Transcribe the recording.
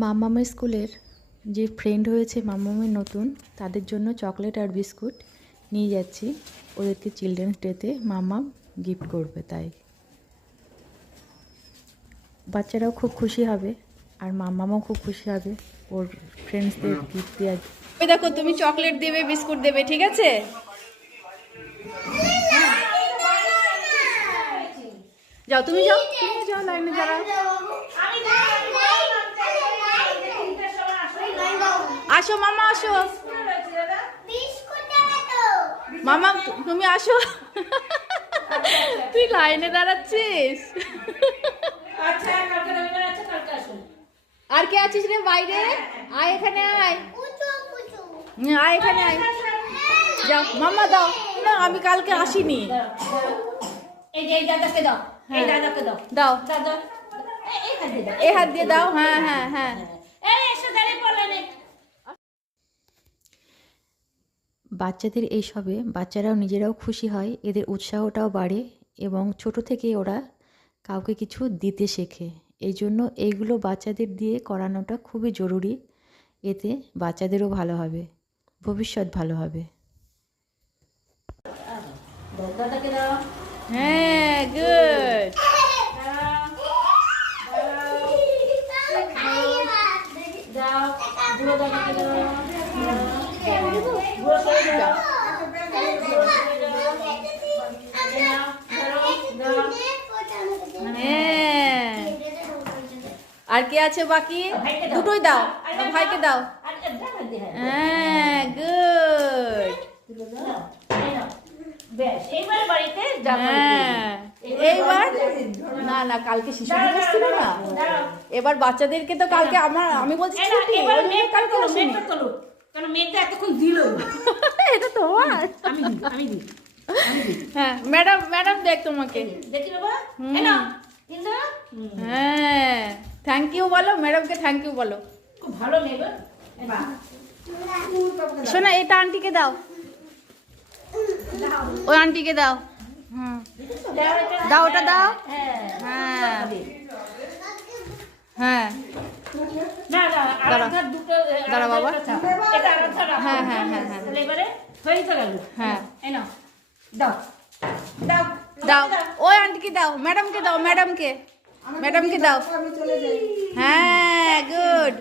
মামামের স্কুলের যে ফ্রেন্ড হয়েছে মামামের নতুন, তাদের জন্য চকলেট আর বিস্কুট নিয়ে যাচ্ছি। ওদেরকে চিলড্রেন্স ডেতে মামাম গিফট করবে, তাই বাচ্চারাও খুব খুশি হবে আর মামামও খুব খুশি হবে ওর ফ্রেন্ডসদের গিফট দেওয়ার। ওই দেখো, তুমি চকলেট দেবে, বিস্কুট দেবে, ঠিক আছে? যাও, তুমি যাও, তুমি যাও লাইনে যারা। আসো মামা, আসো মামা, তুমি আসো। তুই লাইনে দাঁড়াচ্ছিস? আর কে আছিস রে বাইরে? আয় এখানে, আয় আয় এখানে আয়। যাও মামা, দাও না, আমি কালকে আসিনি। দাও, এই হাত দিয়ে দাও। হ্যাঁ হ্যাঁ হ্যাঁ। বাচ্চাদের এইসবে বাচ্চারাও নিজেরাও খুশি হয়, এদের উৎসাহটাও বাড়ে এবং ছোট থেকে ওরা কাউকে কিছু দিতে শেখে। এই জন্য এইগুলো বাচ্চাদের দিয়ে করানোটা খুবই জরুরি। এতে বাচ্চাদেরও ভালো হবে, ভবিষ্যৎ ভালো হবে। হ্যাঁ, গুড। আর কে আছে বাকি? দুটোই দাও, ভাইকে দাও। হ্যাঁ, গুড। এইবার না না, কালকে শিশু দিবস ছিল না, এবার বাচ্চাদেরকে তো কালকে আমি বলছি ছুটি, কালকে আসেনি। এটা তোমার? হ্যাঁ ম্যাডাম, ম্যাডাম দেখ তোমাকে। হ্যাঁ, থ্যাংক ইউ বলো ম্যাডামকে, থ্যাংক ইউ বলো। ভালো নেবে। শোনা, এটা আন্টিকে দাও, ওই আন্টিকে দাও। হুম, দাও, ওটা দাও। হ্যাঁ হ্যাঁ, দাঁড়া বাবা। হ্যাঁ হ্যাঁ হ্যাঁ হ্যাঁ, হ্যাঁ দাও, ওই আন্টিকে দাও, ম্যাডামকে দাও, ম্যাডামকে দাও। হ্যাঁ, গুড।